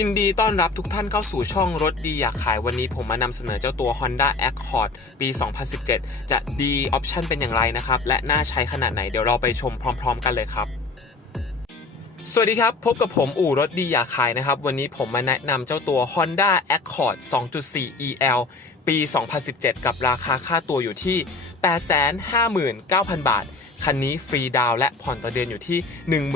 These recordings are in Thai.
ยินดีต้อนรับทุกท่านเข้าสู่ช่องรถดีอยากขายวันนี้ผมมานำเสนอเจ้าตัว Honda Accord ปี 2017 จะดีออปชันเป็นอย่างไรนะครับ และน่าใช้ขนาดไหนเดี๋ยวเราไปชมพร้อม ๆ กันเลยครับ สวัสดีครับ พบกับผมอู่รถดีอยากขายนะครับ วันนี้ผมมาแนะนำเจ้าตัว Honda Accord 2.4 EL ปี 2017 กับราคาค่าตัวอยู่ที่ 859,000 บาท คันนี้ฟรีดาวและผ่อนต่อเดือนอยู่ที่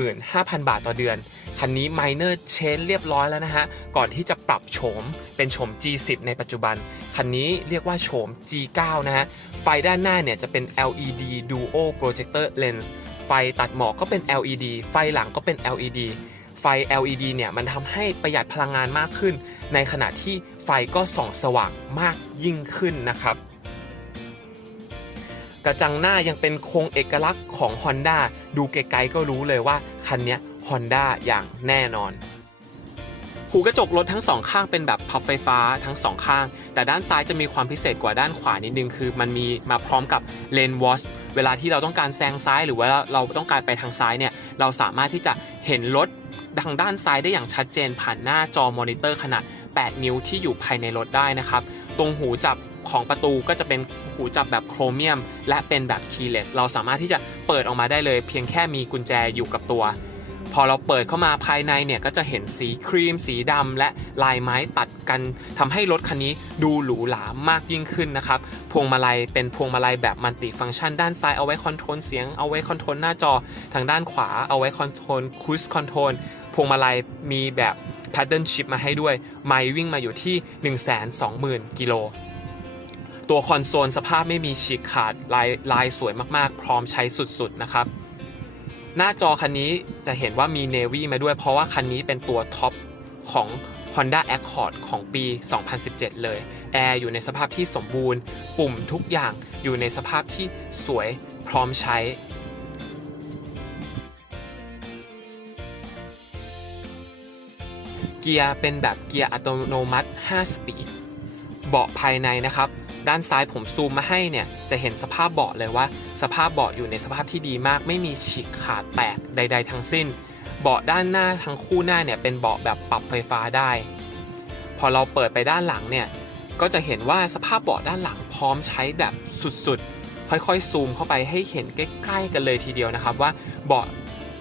15,000 บาทต่อเดือน คันนี้ Minor Change เรียบร้อยแล้วนะฮะ ก่อนที่จะปรับโฉมเป็นโฉม G10 ในปัจจุบัน คันนี้เรียกว่าโฉม G9 นะฮะ ไฟด้านหน้าเนี่ยจะเป็น LED Duo Projector Lens ไฟตัดหมอกก็เป็น LED ไฟหลังก็เป็น LED ไฟ LED เนี่ยมันทำให้ประหยัดพลังงานมากขึ้น ในขณะที่ไฟก็ส่องสว่างมากยิ่งขึ้นนะครับ กระจังหน้ายังเป็นโครงเอกลักษณ์ของ Honda ดูไกลๆก็รู้เลยว่าคันนี้ Honda อย่างแน่นอนหูกระจกรถทั้งสองข้างเป็นแบบพับไฟฟ้าทั้งสองข้าง แต่ด้านซ้ายจะมีความพิเศษกว่าด้านขวานิดนึง คือมันมีมาพร้อมกับเลนวอชเวลาที่เราต้องการแซงซ้ายหรือว่าเราต้องการไปทางซ้ายเนี่ยเราสามารถที่จะเห็นรถทางด้านซ้ายได้อย่างชัดเจนผ่านหน้าจอมอนิเตอร์ขนาด 8 นิ้วที่อยู่ภายในรถได้นะครับ ตรงหูจับ ของประตูก็จะเป็นหูจับแบบโครเมียม และเป็นแบบ keyless เราสามารถที่จะเปิดออกมาได้เลย เพียงแค่มีกุญแจอยู่กับตัว พอเราเปิดเข้ามาภายในเนี่ยก็จะเห็นสีครีม สีดำและลายไม้ตัดกันทำให้รถคันนี้ดูหรูหรามากยิ่งขึ้นนะครับพวงมาลัยเป็นพวงมาลัยแบบมัลติฟังก์ชัน ด้านซ้ายเอาไว้คอนโทรลเสียงเอาไว้คอนโทรลหน้าจอ ทางด้านขวาเอาไว้คอนโทรลคูสคอนโทรลพวงมาลัยมีแบบแพดเดิลชิพมาให้ด้วย ไมล์วิ่งมาอยู่ที่ 120,000 กิโล ตัวคอนโซลสภาพไม่มีฉีกขาดลายลายสวยมากๆ พร้อมใช้สุดๆนะครับ หน้าจอคันนี้จะเห็นว่ามี Navy มาด้วยเพราะว่าคันนี้เป็นตัวท็อปของ Honda Accord ของปี 2017 เลย แอร์อยู่ในสภาพที่สมบูรณ์ ปุ่มทุกอย่างอยู่ในสภาพที่สวยพร้อมใช้ เกียร์เป็นแบบเกียร์อัตโนมัติ 5 สปีด เบาะภายในนะครับ ด้านซ้ายผมซูมมาให้เนี่ยจะเห็นสภาพเบาะเลยว่า สภาพเบาะอยู่ในสภาพที่ดีมาก ไม่มีฉีกขาดแตกใด ๆ ทั้งสิ้น เบาะด้านหน้าทั้งคู่หน้าเนี่ยเป็นเบาะแบบปรับไฟฟ้าได้ พอเราเปิดไปด้านหลังเนี่ยก็จะเห็นว่าสภาพเบาะด้านหลังพร้อมใช้แบบสุดๆ ค่อยๆซูมเข้าไปให้เห็นใกล้ๆกันเลยทีเดียวนะครับว่าเบาะ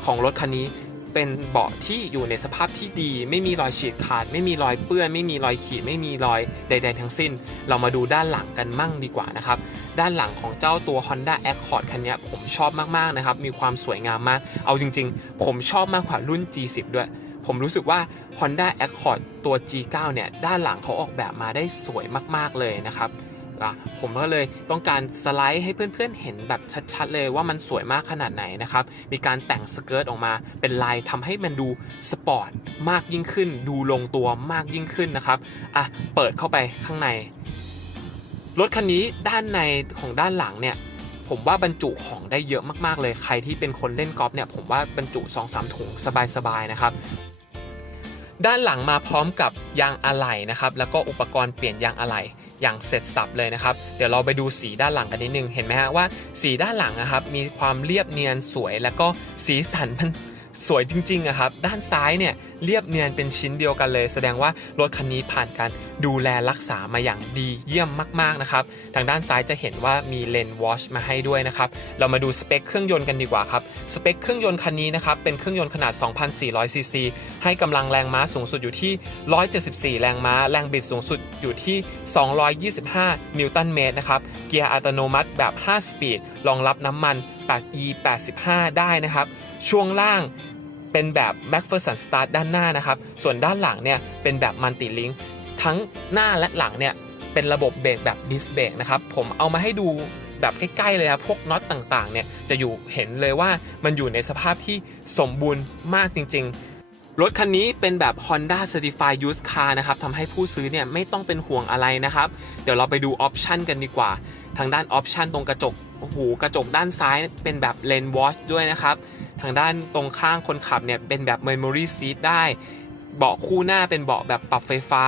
ของรถคันนี้ เป็นเบาะที่อยู่ในสภาพที่ดี ไม่มีรอยฉีกขาด ไม่มีรอยเปื้อน ไม่มีรอยขีด ไม่มีรอยใด ๆ ทั้งสิ้น เรามาดูด้านหลังกันมั่งดีกว่านะครับ ด้านหลังของเจ้าตัว Honda Accord คันนี้ผมชอบมากๆนะครับ มีความสวยงามมาก เอาจริง ๆ ผมชอบมากกว่ารุ่น G10 ด้วย ผมรู้สึกว่า Honda Accord ตัว G9 เนี่ย ด้านหลังเขาออกแบบมาได้สวยมากๆเลยนะครับ่ะผมก็เลยต้องการสไลด์ให้เพื่อนๆเห็นแบบชัดๆเลยว่ามันสวยมากขนาดไหนนะครับ มีการแต่งสเกิร์ตออกมาเป็นลายทำให้มันดูสปอร์ตมากยิ่งขึ้น ดูลงตัวมากยิ่งขึ้นนะครับอะเปิดเข้าไปข้างใน รถคันนี้ด้านในของด้านหลังเนี่ยผมว่าบรรจุของได้เยอะมากๆ เลย ใครที่เป็นคนเล่นกอล์ฟเนี่ย ผมว่าบรรจุ 2-3 ถุงสบายๆ นะครับ ด้านหลังมาพร้อมกับยางอะไหล่นะครับ แล้วก็อุปกรณ์เปลี่ยนยางอะไหล่ อย่างเสร็จสับเลยนะครับ เดี๋ยวเราไปดูสีด้านหลังกันนิดนึง เห็นไหมฮะว่าสีด้านหลังนะครับมีความเรียบเนียนสวย แล้วก็สีสันมันสวยจริงๆอะครับ ด้านซ้ายเนี่ย เรียบเนียนเป็นชิ้นเดียวกันเลย แสดงว่ารถคันนี้ผ่านการดูแลรักษามาอย่างดีเยี่ยมมากๆนะครับ ทางด้านซ้ายจะเห็นว่ามีเลนวอชมาให้ด้วยนะครับ เรามาดูสเปคเครื่องยนต์กันดีกว่าครับ สเปคเครื่องยนต์คันนี้นะครับ เป็นเครื่องยนต์ขนาด 2,400 ซีซี ให้กำลังแรงม้าสูงสุดอยู่ที่ 174 แรงม้า แรงบิดสูงสุดอยู่ที่ 225 นิวตันเมตรนะครับ เกียร์อัตโนมัติแบบ 5 สปีด รองรับน้ำมัน 8e 85 ได้นะครับ ช่วงล่าง เป็นแบบ MacPherson Start ด้านหน้านะครับ ส่วนด้านหลังเนี่ยเป็นแบบ Multi Link ทั้งหน้าและหลังเนี่ยเป็นระบบเบรกแบบดิสเบรกนะครับ ผมเอามาให้ดูแบบใกล้ ๆ เลยครับพวกน็อตต่างๆเนี่ยจะอยู่เห็นเลยว่ามันอยู่ในสภาพที่สมบูรณ์มากจริง ๆรถคันนี้เป็นแบบ Honda Certified Used Car นะครับทำให้ผู้ซื้อเนี่ยไม่ต้องเป็นห่วงอะไรนะครับ เดี๋ยวเราไปดูออปชันกันดีกว่า ทางด้านออปชันตรงกระจกหูกระจกด้านซ้ายเป็นแบบเลนวอชด้วยนะครับ ทางด้านตรงข้างคนขับเนี่ยเป็นแบบ Memory Seat ได้เบาะคู่หน้าเป็นเบาะแบบปรับไฟฟ้า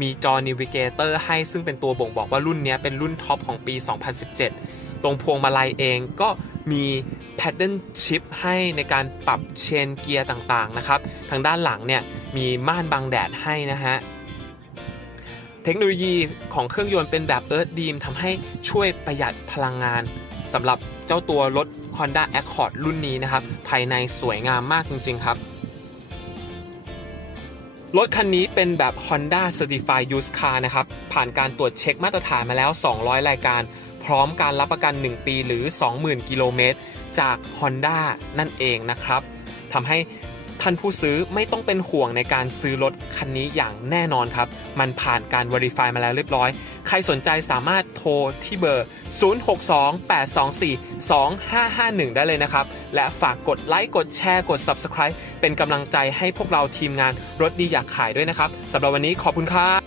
มีจอ Navigator ให้ซึ่งเป็นตัวบ่งบอกว่ารุ่นนี้เป็นรุ่นท็อปของปี 2017 ตรงพวงมาลัยเองก็มี paddle chip ให้ในการปรับเชนเกียร์ต่างๆนะครับ ทางด้านหลังเนี่ยมีม่านบังแดดให้นะฮะเทคโนโลยีของเครื่องยนต์เป็นแบบ Earth Beam ทำให้ช่วยประหยัดพลังงาน สำหรับเจ้าตัวรถ Honda Accord รุ่นนี้นะครับ ภายในสวยงามมากจริง ๆ ครับ รถคันนี้เป็นแบบ Honda Certified Used Car นะครับ ผ่านการตรวจเช็คมาตรฐานมาแล้ว 200 รายการ พร้อมการรับประกัน 1 ปีหรือ 20,000 กิโลเมตร จาก Honda นั่นเองนะครับทำให้ ท่านผู้ซื้อไม่ต้องเป็นห่วงในการซื้อรถคันนี้อย่างแน่นอนครับ มันผ่านการ Verify มาแล้วเรียบร้อย ใครสนใจสามารถโทรที่เบอร์ 0628242551 ได้เลยนะครับ และฝากกดไลค์กดแชร์กด Subscribe เป็นกำลังใจให้พวกเราทีมงานรถดีอยากขายด้วยนะครับสำหรับวันนี้ขอบคุณครับ